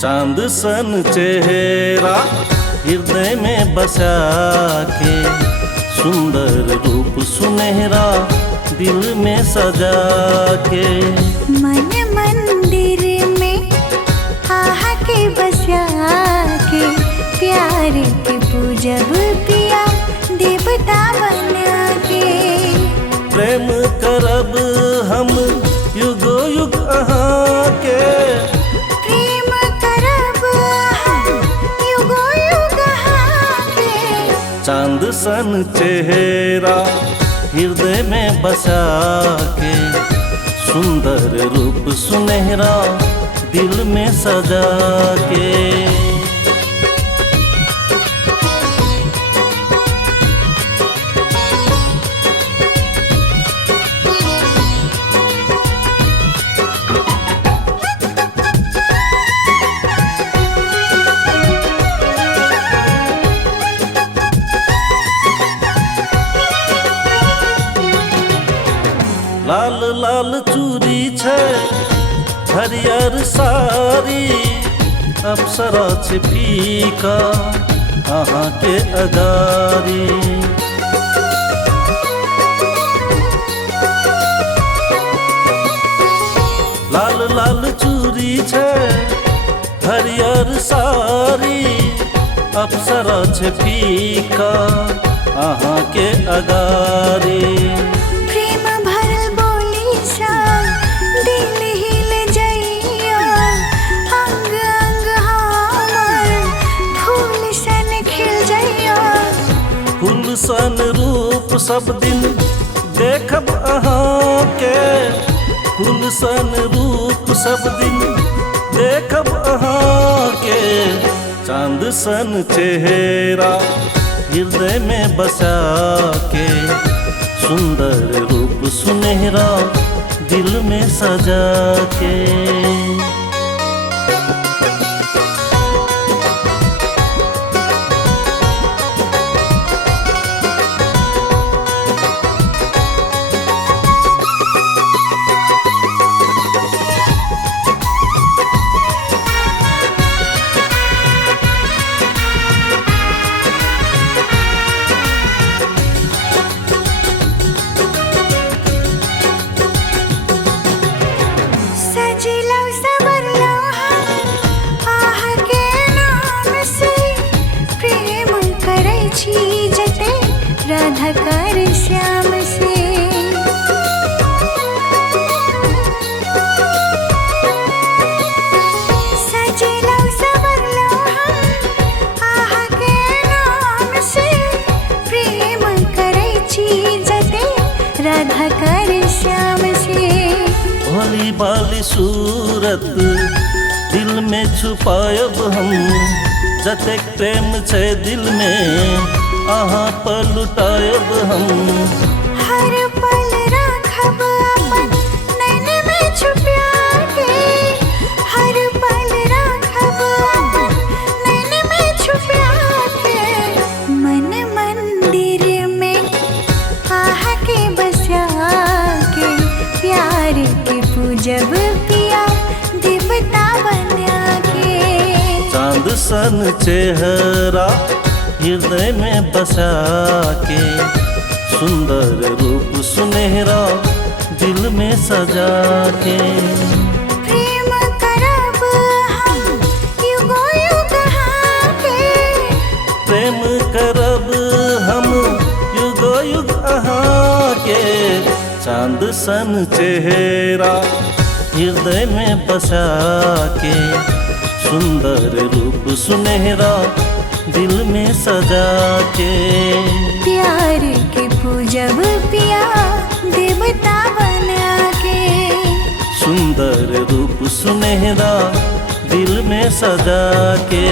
चांद सन चेहरा हृदय में बसा के, सुंदर रूप सुनहरा दिल में सजा के। मन मंदिर में आह के बसा के, प्यार के पूजब पिया देवता बना के। प्रेम करब हम युगो युग अहाँ के, प्रेम करब हम युगो युग अहाँ के। चांद सन चेहरा हृदय में बसा के, सुंदर रूप सुनहरा दिल में सजा के। लाल लाल चूड़ी छै हरियर साड़ी, अप्सरा छै फीका अहाँ के अगारी। लाल लाल चूड़ी छै हरियर साड़ी, अप्सरा छै फीका अहाँ के अगारी। फूल सन रूप सब दिन देखब अहाँ के, फूल सन रूप सब दिन देखब अहाँ के। चांद सन चेहरा हृदय में बसा के, सुंदर रूप सुनहरा दिल में सजा के। राधाकार श्याम से सजेलो सवरलो हम आह के नाम से, प्रेम करै छी जते राधाकार श्याम से। भोली बाली सूरत दिल में छुपायब हम, जतेक प्रेम छै दिल में अहाँ पर लुटायब हम। हर पल राखब अपन नैन में छुपा के, हर पल राखब अपन नैन में छुपा के। मन मंदिर में आह के बसा के, प्यार के पूजब पिया देवता बना के। चांद सन चेहरा हृदय में बसा के, सुंदर रूप सुनहरा दिल में सजा के। प्रेम करब हम युगो युग अहाँ के, प्रेम करब हम युगो युग अहाँ के। चांद सन चेहरा हृदय में बसा के, सुंदर रूप सुनहरा दिल में सजा के। प्यार के पूजब पिया देवता बना के, सुंदर रूप सुनहरा दिल में सजा के।